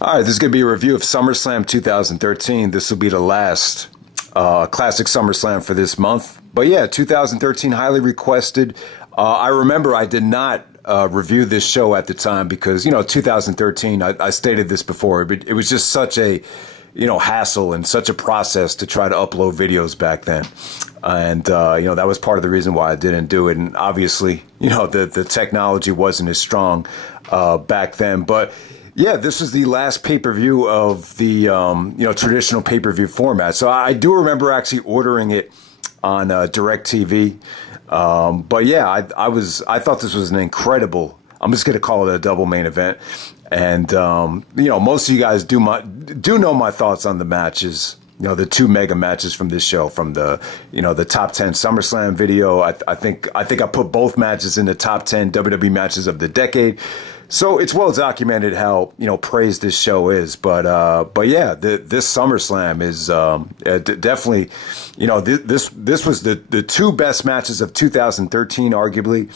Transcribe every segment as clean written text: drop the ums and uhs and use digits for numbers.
All right, this is going to be a review of SummerSlam 2013. This will be the last classic SummerSlam for this month. But yeah, 2013, highly requested. I remember I did not review this show at the time because, 2013, I stated this before, but it was just such a, hassle and such a process to try to upload videos back then. And, that was part of the reason why I didn't do it. And obviously, the technology wasn't as strong back then. But yeah, this was the last pay-per-view of the, traditional pay-per-view format. So I do remember actually ordering it on DirecTV. But yeah, I thought this was an incredible, I'm just going to call it a double main event. And, most of you guys do know my thoughts on the matches, the two mega matches from this show, from the, the top 10 SummerSlam video. I think I put both matches in the top 10 WWE matches of the decade. So it's well documented how, praised this show is. But yeah, this SummerSlam is definitely, this was the two best matches of 2013, arguably.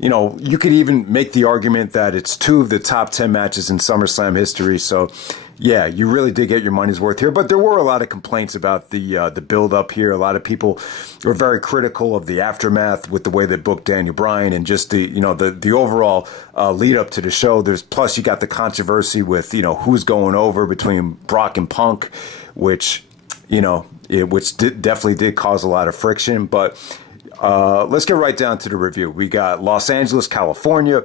You could even make the argument that it's two of the top 10 matches in SummerSlam history. So yeah, you really did get your money's worth here. But there were a lot of complaints about the build up here. A lot of people were very critical of the aftermath with the way they booked Daniel Bryan and just the overall lead up to the show. Plus you got the controversy with, who's going over between Brock and Punk, which, definitely did cause a lot of friction. But let's get right down to the review. We got Los Angeles, California.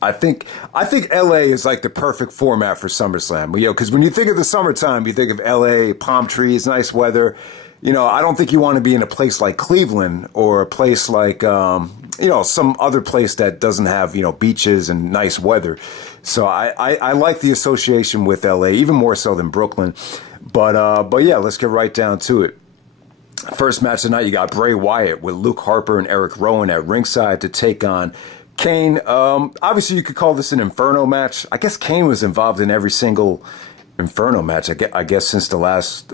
I think LA is like the perfect format for SummerSlam. Because when you think of the summertime, you think of LA, palm trees, nice weather. I don't think you want to be in a place like Cleveland or a place like, some other place that doesn't have, beaches and nice weather. So I like the association with LA, even more so than Brooklyn. But yeah, let's get right down to it. First match tonight, you got Bray Wyatt with Luke Harper and Eric Rowan at ringside to take on Kane. Obviously, you could call this an Inferno match. I guess Kane was involved in every single Inferno match. I guess since the last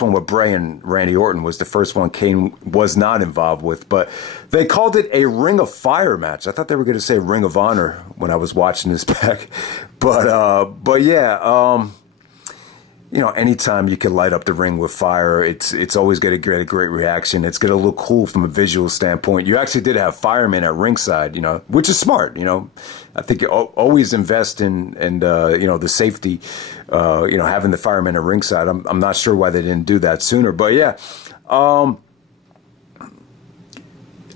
one with Bray and Randy Orton was the first one Kane was not involved with. But they called it a Ring of Fire match. I thought they were going to say Ring of Honor when I was watching this back. But yeah. Anytime you can light up the ring with fire, it's always going to get a great reaction. It's going to look cool from a visual standpoint. You actually did have firemen at ringside, which is smart. I think you always invest in the safety, having the firemen at ringside. I'm not sure why they didn't do that sooner, but yeah.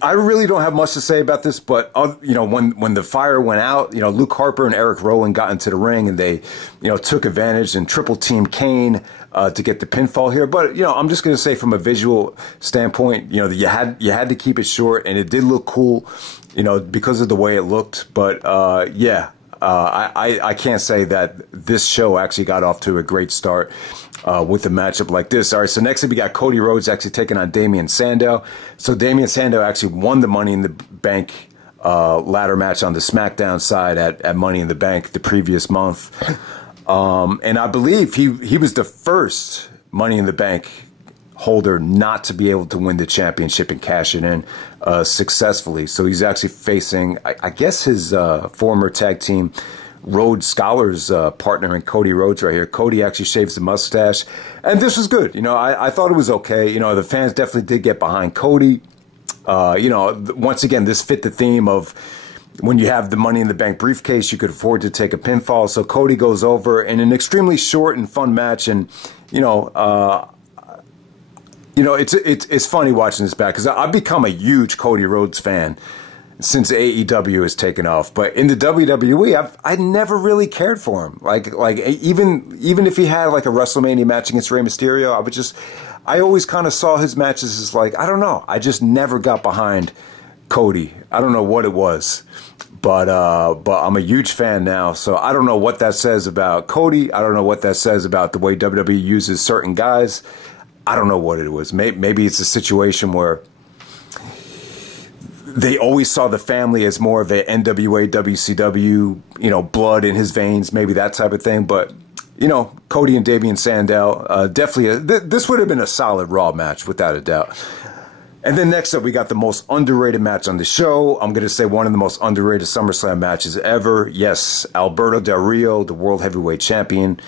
I really don't have much to say about this, but when the fire went out, Luke Harper and Eric Rowan got into the ring and they, took advantage and triple team Kane to get the pinfall here. But I'm just going to say from a visual standpoint, you had to keep it short, and it did look cool, because of the way it looked. But yeah. I can't say that this show actually got off to a great start with a matchup like this. All right, so next up we got Cody Rhodes actually taking on Damien Sandow. So Damien Sandow actually won the Money in the Bank ladder match on the SmackDown side at Money in the Bank the previous month. And I believe he was the first Money in the Bank holder not to be able to win the championship and cash it in successfully. So he's actually facing, I guess, his former tag team Rhodes Scholars partner in Cody Rhodes right here. Cody actually shaves the mustache, and this was good. I thought it was okay. The fans definitely did get behind Cody. Once again, this fit the theme of when you have the Money in the Bank briefcase, you could afford to take a pinfall. So Cody goes over in an extremely short and fun match, and it's funny watching this back because I've become a huge Cody Rhodes fan since AEW has taken off. But in the WWE, I never really cared for him. Like even if he had like a WrestleMania match against Rey Mysterio, I always kind of saw his matches as like, I don't know, I just never got behind Cody. I don't know what it was. But I'm a huge fan now, so I don't know what that says about Cody. I don't know what that says about the way WWE uses certain guys. I don't know what it was. Maybe it's a situation where they always saw the family as more of a NWA, WCW, blood in his veins, maybe that type of thing. But, Cody and Damien Sandow, definitely, this would have been a solid Raw match, without a doubt. And then next up, we got the most underrated match on the show. I'm going to say one of the most underrated SummerSlam matches ever. Yes, Alberto Del Rio, the World Heavyweight Champion,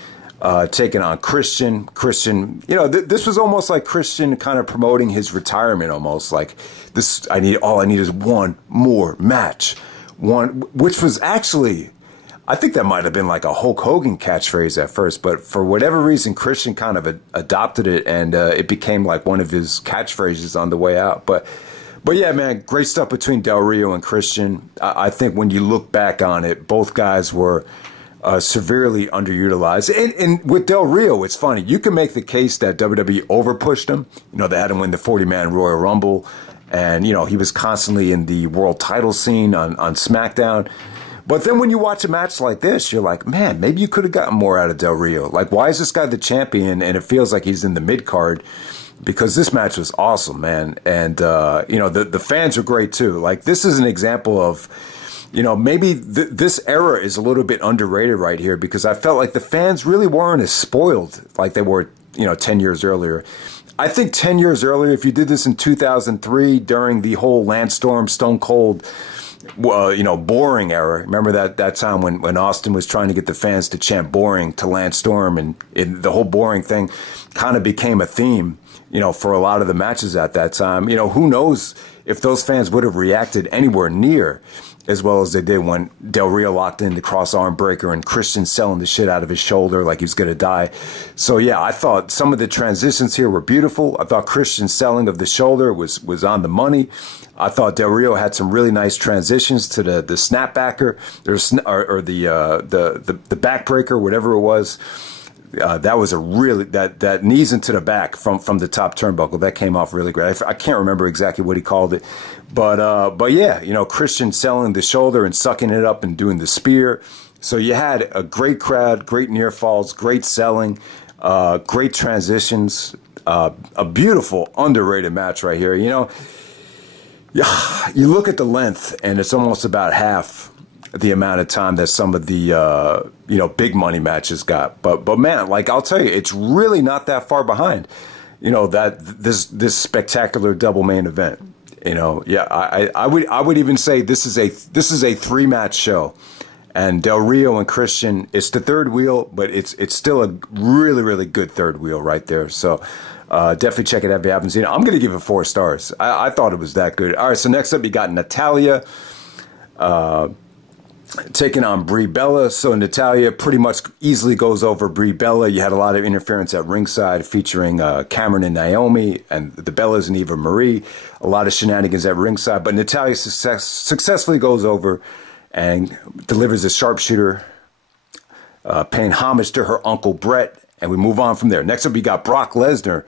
taking on Christian. Christian, you know, this was almost like Christian kind of promoting his retirement almost. Like, this, all I need is one more match. Which was actually, I think that might have been like a Hulk Hogan catchphrase at first, but for whatever reason, Christian kind of adopted it, and it became like one of his catchphrases on the way out. But yeah, man, great stuff between Del Rio and Christian. I think when you look back on it, both guys were severely underutilized. And with Del Rio, it's funny. You can make the case that WWE overpushed him. You know, they had him win the 40-man Royal Rumble, and, you know, he was constantly in the world title scene on SmackDown. But then when you watch a match like this, you're like, man, maybe you could have gotten more out of Del Rio. Like, why is this guy the champion and it feels like he's in the mid-card? Because this match was awesome, man. And, you know, the fans are great, too. Like, this is an example of, you know, maybe this era is a little bit underrated right here, because I felt like the fans really weren't as spoiled like they were, you know, 10 years earlier. I think 10 years earlier, if you did this in 2003 during the whole Lance Storm, Stone Cold, you know, boring era. Remember that time when Austin was trying to get the fans to chant boring to Lance Storm, and the whole boring thing kind of became a theme, you know, for a lot of the matches at that time. You know, who knows if those fans would have reacted anywhere near as well as they did when Del Rio locked in the cross arm breaker and Christian selling the shit out of his shoulder like he was going to die. So, yeah, I thought some of the transitions here were beautiful. I thought Christian's selling of the shoulder was on the money. I thought Del Rio had some really nice transitions to the snapbacker or the backbreaker, whatever it was. That was a really, that knees into the back from the top turnbuckle, that came off really great. I can't remember exactly what he called it, but yeah, you know, Christian selling the shoulder and sucking it up and doing the spear. So you had a great crowd, great near falls, great selling, great transitions, a beautiful underrated match right here. You know, you look at the length and it's almost about half the amount of time that some of the you know, big money matches got, but man, like, I'll tell you, it's really not that far behind, you know, that this spectacular double main event. You know, yeah, I would even say this is a 3-match show, and Del Rio and Christian, it's the third wheel, but it's still a really good third wheel right there. So definitely check it out if you haven't seen it. I'm gonna give it 4 stars. I thought it was that good. All right, so next up you got Natalya taking on Brie Bella. So Natalya pretty much easily goes over Brie Bella. You had a lot of interference at ringside featuring Cameron and Naomi and the Bellas and Eva Marie. A lot of shenanigans at ringside, but Natalya successfully goes over and delivers a sharpshooter, paying homage to her uncle Brett, and we move on from there. Next up, we got Brock Lesnar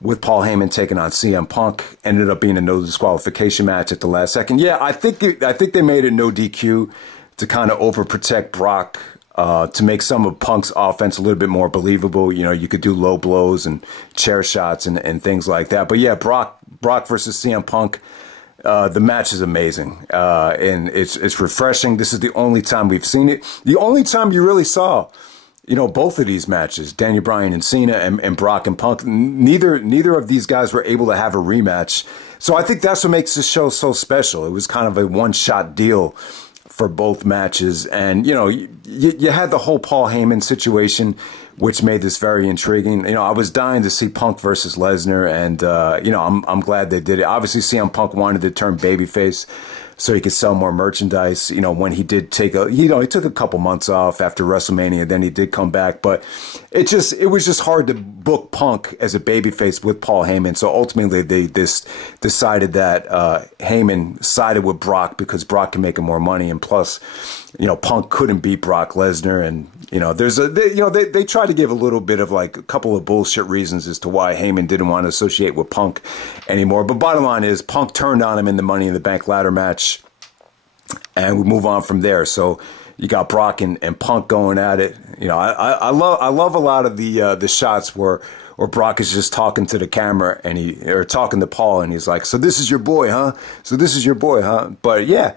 with Paul Heyman taking on CM Punk. Ended up being a no disqualification match at the last second. Yeah, I think they made it no DQ to kind of overprotect Brock, to make some of Punk's offense a little bit more believable. You know, you could do low blows and chair shots and things like that. But yeah, Brock versus CM Punk, the match is amazing, and it's refreshing. This is the only time we've seen it. The only time you really saw, you know, both of these matches, Daniel Bryan and Cena, and Brock and Punk. Neither of these guys were able to have a rematch. So I think that's what makes this show so special. It was kind of a one-shot deal for both matches. And, you know, you had the whole Paul Heyman situation, which made this very intriguing. You know, I was dying to see Punk versus Lesnar, and, you know, I'm glad they did it. Obviously, CM Punk wanted to turn babyface so he could sell more merchandise. You know, when he did take he took a couple months off after WrestleMania, then he did come back, but it was just hard to book Punk as a babyface with Paul Heyman. So ultimately they decided that Heyman sided with Brock because Brock can make him more money, and plus, you know, Punk couldn't beat Brock Lesnar. And, you know, they tried to give a little bit of like a couple of bullshit reasons as to why Heyman didn't want to associate with Punk anymore. But bottom line is, Punk turned on him in the Money in the Bank ladder match, and we move on from there. So you got Brock and Punk going at it. You know, I love a lot of the shots where Brock is just talking to the camera or talking to Paul, and he's like, "So this is your boy, huh? So this is your boy, huh?" But yeah,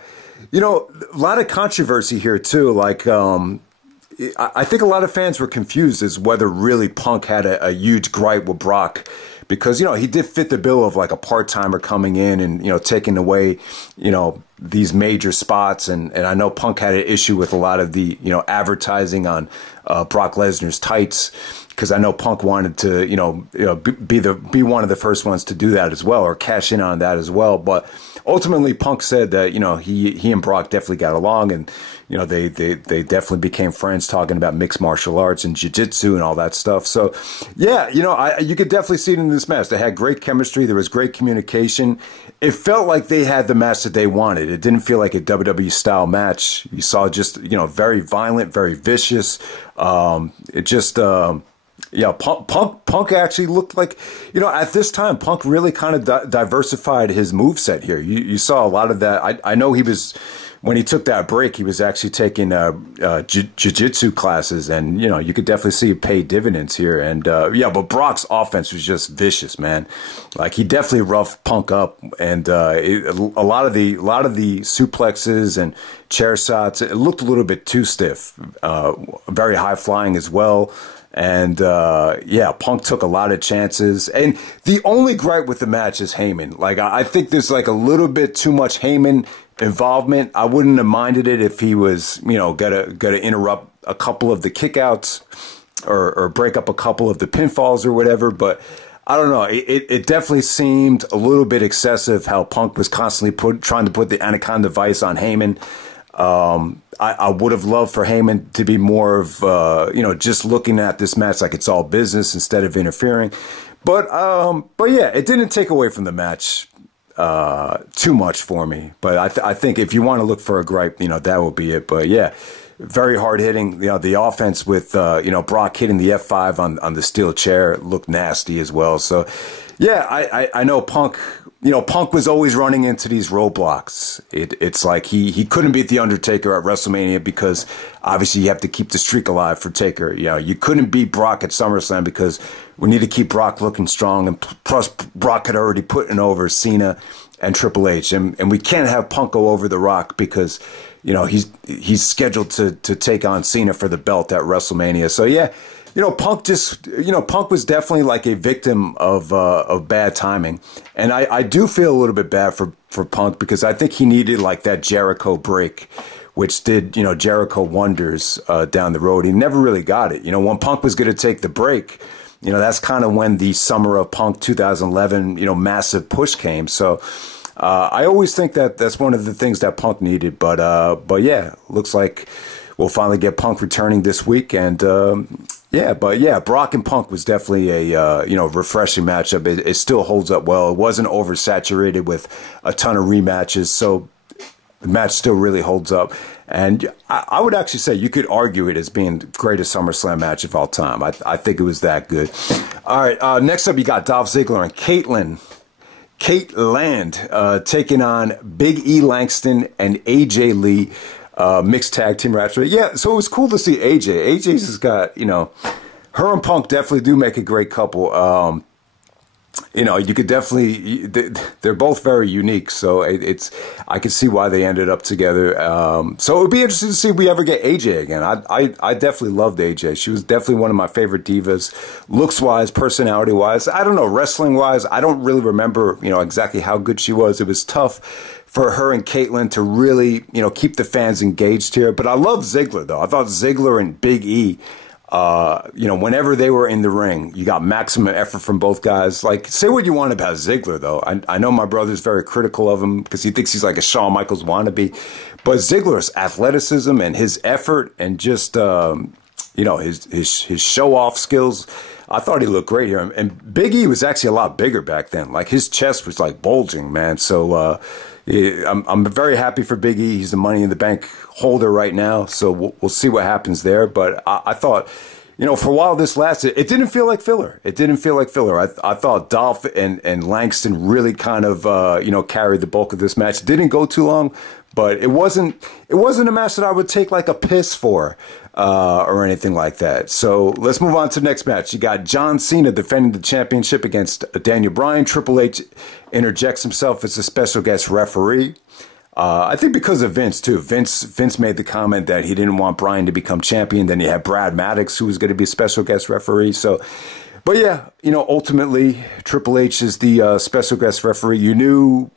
you know, a lot of controversy here too. Like, I think a lot of fans were confused as whether really Punk had a huge gripe with Brock because, you know, he did fit the bill of like a part-timer coming in and, you know, taking away, you know, these major spots. And I know Punk had an issue with a lot of the, you know, advertising on Brock Lesnar's tights, because I know Punk wanted to, you know, be one of the first ones to do that as well, or cash in on that as well. But ultimately, Punk said that, you know, he and Brock definitely got along, and, you know, they definitely became friends, talking about mixed martial arts and jiu-jitsu and all that stuff. So, yeah, you know, you could definitely see it in this match. They had great chemistry. There was great communication. It felt like they had the match that they wanted. It didn't feel like a WWE style match. You saw just, you know, very violent, very vicious. It just, yeah, Punk actually looked like, you know, at this time, Punk really kind of diversified his moveset here. You saw a lot of that. I know he was, when he took that break, he was actually taking jiu-jitsu classes, and, you know, you could definitely see it pay dividends here. And, yeah, but Brock's offense was just vicious, man. Like, he definitely roughed Punk up, and a lot of the suplexes and chair shots, it looked a little bit too stiff. Very high flying as well. And, yeah, Punk took a lot of chances. And the only gripe with the match is Heyman. Like, I think there's like a little bit too much Heyman involvement. I wouldn't have minded it if he was, you know, gotta interrupt a couple of the kickouts or break up a couple of the pinfalls or whatever. But I don't know. It definitely seemed a little bit excessive how Punk was constantly trying to put the Anaconda Vice on Heyman. I would have loved for Heyman to be more of, you know, just looking at this match like it's all business instead of interfering. But yeah, it didn't take away from the match too much for me. But I think if you want to look for a gripe, you know, that would be it. But yeah, very hard hitting. You know, the offense with, you know, Brock hitting the F5 on the steel chair looked nasty as well. So yeah, I know Punk. You know, Punk was always running into these roadblocks. It's like he couldn't beat The Undertaker at WrestleMania because obviously you have to keep the streak alive for Taker. You know, you couldn't beat Brock at SummerSlam because we need to keep Brock looking strong. And plus, Brock had already put in over Cena and Triple H. And we can't have Punk go over The Rock because, you know, he's scheduled to take on Cena for the belt at WrestleMania. So, yeah. You know, Punk was definitely like a victim of bad timing. And I do feel a little bit bad for Punk because I think he needed like that Jericho break, which did, you know, Jericho wonders down the road. He never really got it. You know, when Punk was going to take the break, you know, that's kind of when the summer of Punk 2011, you know, massive push came. So I always think that that's one of the things that Punk needed. But yeah, looks like we'll finally get Punk returning this week. And yeah, but yeah, Brock and Punk was definitely a, you know, refreshing matchup. It still holds up well. It wasn't oversaturated with a ton of rematches. So the match still really holds up. And I would actually say you could argue it as being the greatest SummerSlam match of all time. I think it was that good. All right, next up you got Dolph Ziggler and Kaitlyn taking on Big E Langston and AJ Lee. Mixed tag team match. Yeah, so it was cool to see AJ. AJ's has got, you know, her and Punk definitely do make a great couple. You know, you could definitely, they're both very unique. So I could see why they ended up together. So it would be interesting to see if we ever get AJ again. I definitely loved AJ. She was definitely one of my favorite divas, looks wise, personality wise. I don't know, wrestling wise, I don't really remember, you know, exactly how good she was. It was tough for her and Kaitlyn to really, you know, keep the fans engaged here. But I love Ziggler, though. I thought Ziggler and Big E, you know, whenever they were in the ring, you got maximum effort from both guys. Like, say what you want about Ziggler, though. I know my brother's very critical of him because he thinks he's like a Shawn Michaels wannabe. But Ziggler's athleticism and his effort and just, you know, his show-off skills, I thought he looked great here. And Big E was actually a lot bigger back then. Like, his chest was, like, bulging, man. So, I'm very happy for Big E. He's the Money in the Bank holder right now, so we'll see what happens there. But I thought, you know, for a while this lasted, it didn't feel like filler. It didn't feel like filler. I thought Dolph and Langston really kind of, you know, carried the bulk of this match. It didn't go too long, but it wasn't a match that I would take like a piss for or anything like that. So let's move on to the next match. You got John Cena defending the championship against Daniel Bryan. Triple H interjects himself as a special guest referee. I think because of Vince, too. Vince made the comment that he didn't want Bryan to become champion. Then you had Brad Maddox, who was going to be a special guest referee. So But yeah, ultimately, Triple H is the special guest referee. You knew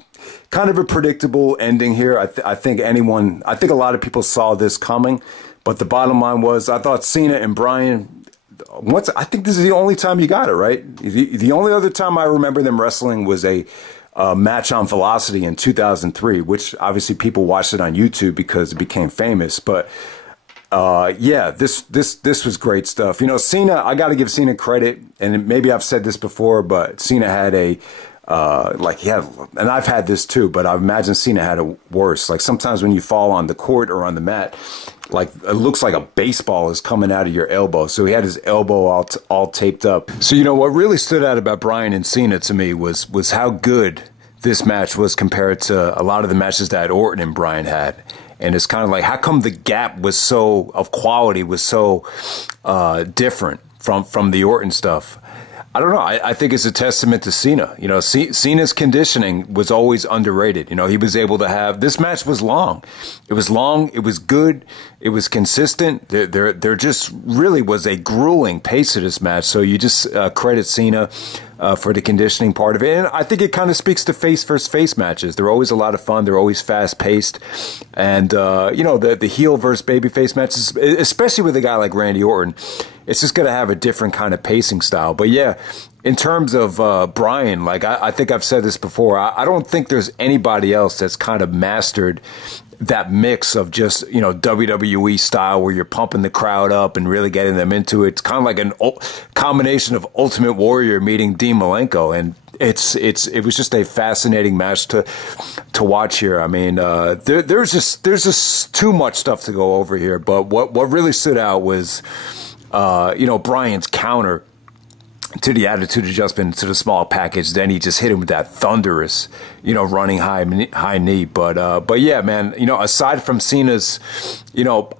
kind of a predictable ending here. I think a lot of people saw this coming. But the bottom line was, I thought Cena and Bryan, I think this is the only time you got it, right? The only other time I remember them wrestling was a match on Velocity in 2003, which obviously people watched it on YouTube because it became famous. But yeah, this was great stuff. Cena, I got to give Cena credit, and maybe I've said this before, but Cena had and I've had this too, but I imagine Cena had it worse. Like sometimes when you fall on the court or on the mat, like it looks like a baseball is coming out of your elbow. So he had his elbow all taped up. So what really stood out about Bryan and Cena to me was how good this match was compared to a lot of the matches that Orton and Bryan had. And it's kind of like, how come the gap of quality was so different from the Orton stuff? I don't know. I think it's a testament to Cena. Cena's conditioning was always underrated. He was able to have, this match was long. It was long. It was good. It was consistent. There just really was a grueling pace to this match. So you just credit Cena for the conditioning part of it. And I think it kind of speaks to face versus face matches. They're always a lot of fun. They're always fast paced. And, the heel versus babyface matches, especially with a guy like Randy Orton, it's just going to have a different kind of pacing style. But yeah, in terms of Bryan, like I think I've said this before, I don't think there's anybody else that's kind of mastered that mix of just, WWE style where you're pumping the crowd up and really getting them into it. It's kind of like a combination of Ultimate Warrior meeting Dean Malenko. And it was just a fascinating match to watch here. I mean, there's just too much stuff to go over here. But what really stood out was, Bryan's counter to the attitude adjustment to the small package. Then he just hit him with that thunderous, running high knee. But yeah, man, aside from Cena's,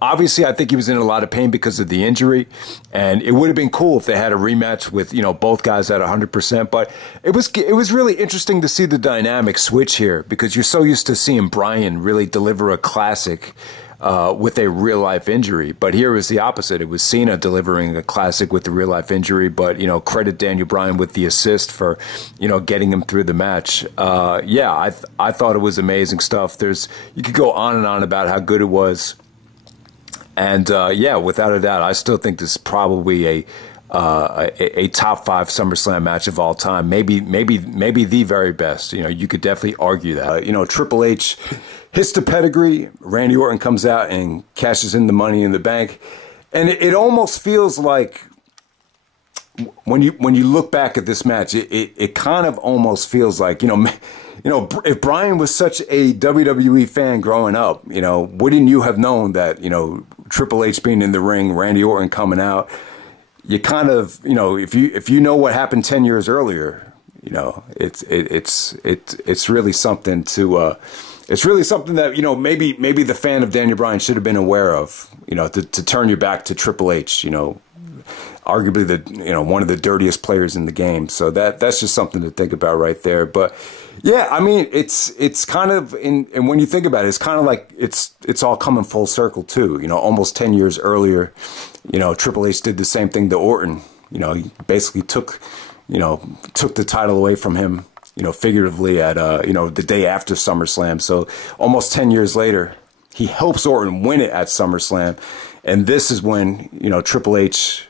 obviously I think he was in a lot of pain because of the injury, and it would have been cool if they had a rematch with, both guys at 100%. But it was really interesting to see the dynamic switch here, because you're so used to seeing Bryan really deliver a classic with a real-life injury. But here was the opposite. It was Cena delivering a classic with the real-life injury, but, credit Daniel Bryan with the assist for, getting him through the match. Yeah, I thought it was amazing stuff. You could go on and on about how good it was. And, yeah, without a doubt, I still think this is probably a top 5 SummerSlam match of all time. Maybe the very best. You could definitely argue that. Triple H hits the pedigree. Randy Orton comes out and cashes in the Money in the Bank, and it almost feels like when you look back at this match, it kind of almost feels like if Bryan was such a WWE fan growing up, wouldn't you have known that Triple H being in the ring, Randy Orton coming out, you kind of if you know what happened 10 years earlier, it's really something to. It's really something that, maybe the fan of Daniel Bryan should have been aware of, to turn your back to Triple H, arguably one of the dirtiest players in the game. So that's just something to think about right there. But yeah, I mean, it's kind of, and when you think about it, it's kind of like it's all coming full circle too. Almost 10 years earlier, Triple H did the same thing to Orton. He basically took the title away from him, figuratively at, the day after SummerSlam. So almost 10 years later, he helps Orton win it at SummerSlam. And this is when, Triple H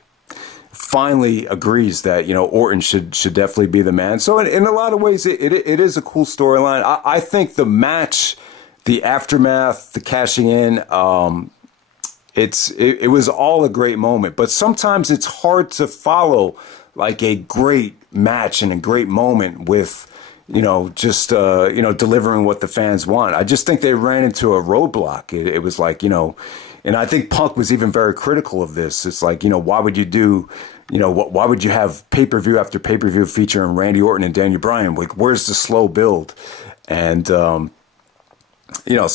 finally agrees that, Orton should definitely be the man. So in a lot of ways, it is a cool storyline. I think the match, the aftermath, the cashing in, it was all a great moment. But sometimes it's hard to follow like a great match and a great moment with, just, delivering what the fans want. I just think they ran into a roadblock. It was like, and I think Punk was even very critical of this. It's like, why would you do, why would you have pay-per-view after pay-per-view featuring Randy Orton and Daniel Bryan? Like, where's the slow build? And, so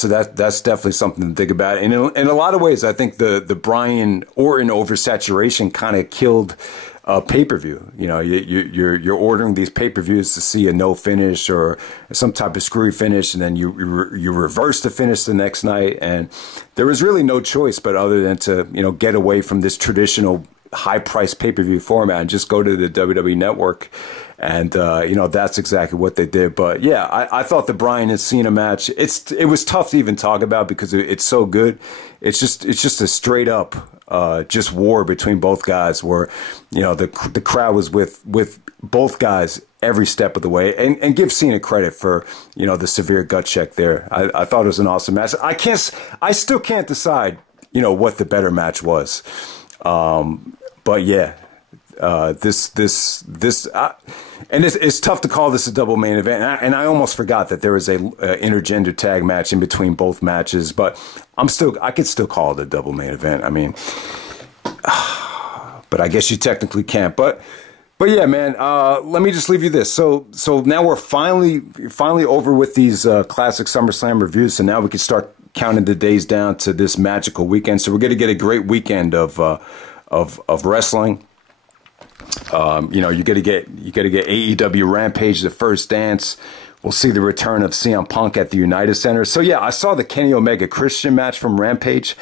that's definitely something to think about. And in a lot of ways, I think the Bryan Orton oversaturation kind of killed pay-per-view. You're ordering these pay-per-views to see a no finish or some type of screwy finish, and then you reverse the finish the next night, and there was really no choice but other than to get away from this traditional high-priced pay-per-view format and just go to the WWE Network. And, you know, that's exactly what they did. But, yeah, I thought the Bryan and Cena match, it was tough to even talk about because it's so good. It's just a straight-up just war between both guys where, you know, the crowd was with both guys every step of the way. And give Cena credit for, you know, the severe gut check there. I thought it was an awesome match. I still can't decide, you know, what the better match was. But yeah, and it's tough to call this a double main event. And I almost forgot that there was a intergender tag match in between both matches, but I could still call it a double main event. I mean, but I guess you technically can't, but yeah, man, let me just leave you this. So now we're finally over with these classic SummerSlam reviews. So now we can start counting the days down to this magical weekend. So we're going to get a great weekend of wrestling. You know, you got to get AEW Rampage, The First Dance. We'll see the return of CM Punk at the United Center. So yeah, I saw the Kenny Omega Christian match from Rampage.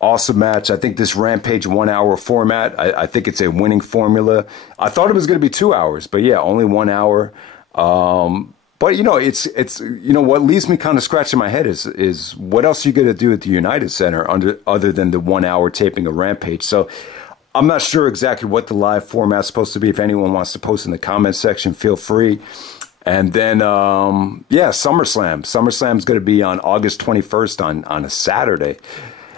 Awesome match. I think this Rampage 1 hour format, I think it's a winning formula. I thought it was going to be 2 hours, but yeah, only 1 hour. But you know, it's you know, what leaves me kind of scratching my head is what else are you going to do at the United Center other than the 1 hour taping of Rampage? So I'm not sure exactly what the live format's supposed to be. If anyone wants to post in the comment section, feel free. And then, yeah, SummerSlam. SummerSlam's going to be on August 21st on a Saturday.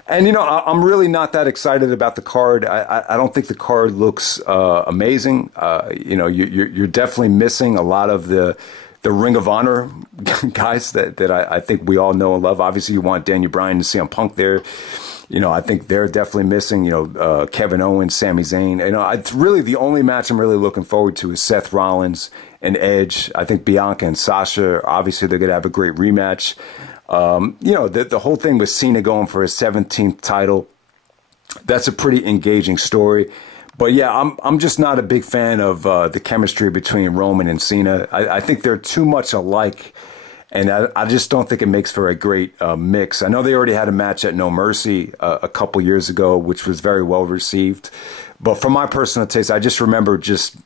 And, you know, I'm really not that excited about the card. I don't think the card looks amazing. You know, you're definitely missing a lot of the Ring of Honor guys that I think we all know and love. Obviously, you want Daniel Bryan and CM Punk there. You know, I think they're definitely missing, you know, Kevin Owens, Sami Zayn. You know, it's really the only match I'm really looking forward to is Seth Rollins and Edge. I think Bianca and Sasha, obviously, they're going to have a great rematch. You know, the whole thing with Cena going for his 17th title, that's a pretty engaging story. But yeah, I'm just not a big fan of the chemistry between Roman and Cena. I think they're too much alike. And I just don't think it makes for a great mix. I know they already had a match at No Mercy a couple years ago, which was very well received. But from my personal taste, I just remember just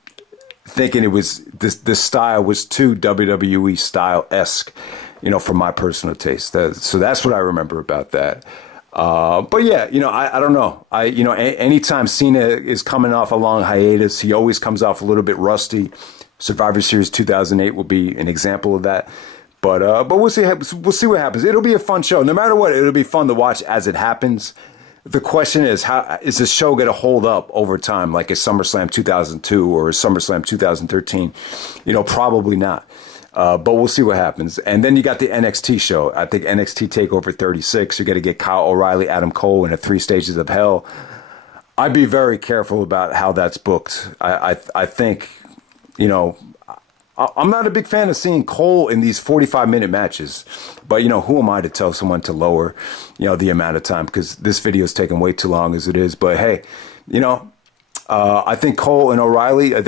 thinking it was this style was too WWE style-esque, you know, from my personal taste. So that's what I remember about that. But yeah, you know, I don't know. You know, anytime Cena is coming off a long hiatus, he always comes off a little bit rusty. Survivor Series 2008 will be an example of that. But we'll see. We'll see what happens. It'll be a fun show. No matter what, it'll be fun to watch as it happens. The question is, how is this show going to hold up over time, like a SummerSlam 2002 or a SummerSlam 2013? You know, probably not. But we'll see what happens. And then you got the NXT show. I think NXT TakeOver 36. You're going to get Kyle O'Reilly, Adam Cole in a 3 Stages of Hell. I'd be very careful about how that's booked. I think, you know, I'm not a big fan of seeing Cole in these 45-minute matches, but, you know, who am I to tell someone to lower, you know, the amount of time, because this video is taking way too long as it is. But, hey, you know, I think Cole and O'Reilly, I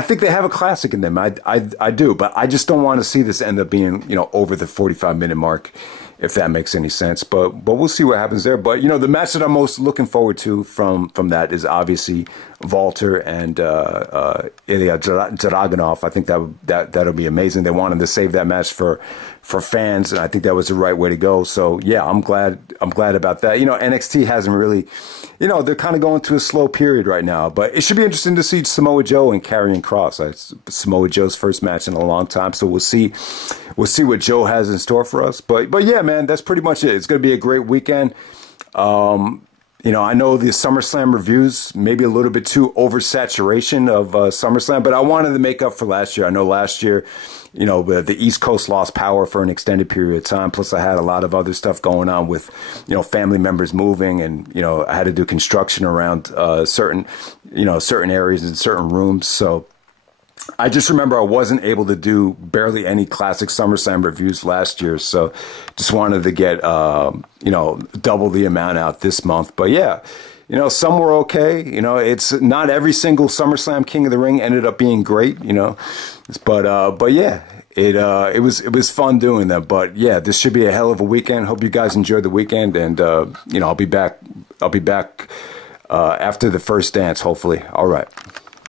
think they have a classic in them. I do, but I just don't want to see this end up being, you know, over the 45-minute mark, if that makes any sense. But we'll see what happens there. But, you know, the match that I'm most looking forward to from that is obviously Walter and Ilya Dragunov. I think that'll be amazing. They wanted to save that match for fans, and I think that was the right way to go. So yeah, I'm glad about that. You know, NXT hasn't really, you know, they're kind of going through a slow period right now, but it should be interesting to see Samoa Joe and Karrion Kross. It's Samoa Joe's first match in a long time, so we'll see what Joe has in store for us. But yeah, man, that's pretty much it. It's going to be a great weekend. You know, I know the SummerSlam reviews maybe a little bit too oversaturation of SummerSlam, but I wanted to make up for last year. I know last year, you know, the East Coast lost power for an extended period of time. Plus, I had a lot of other stuff going on with, you know, family members moving, and, you know, I had to do construction around certain areas and certain rooms. So I just remember I wasn't able to do barely any classic SummerSlam reviews last year, so just wanted to get, you know, double the amount out this month. But yeah, you know, some were okay. You know, it's not every single SummerSlam King of the Ring ended up being great, you know, but yeah, it was fun doing that. But yeah, this should be a hell of a weekend. Hope you guys enjoyed the weekend, and you know, I'll be back after the first dance, hopefully. All right.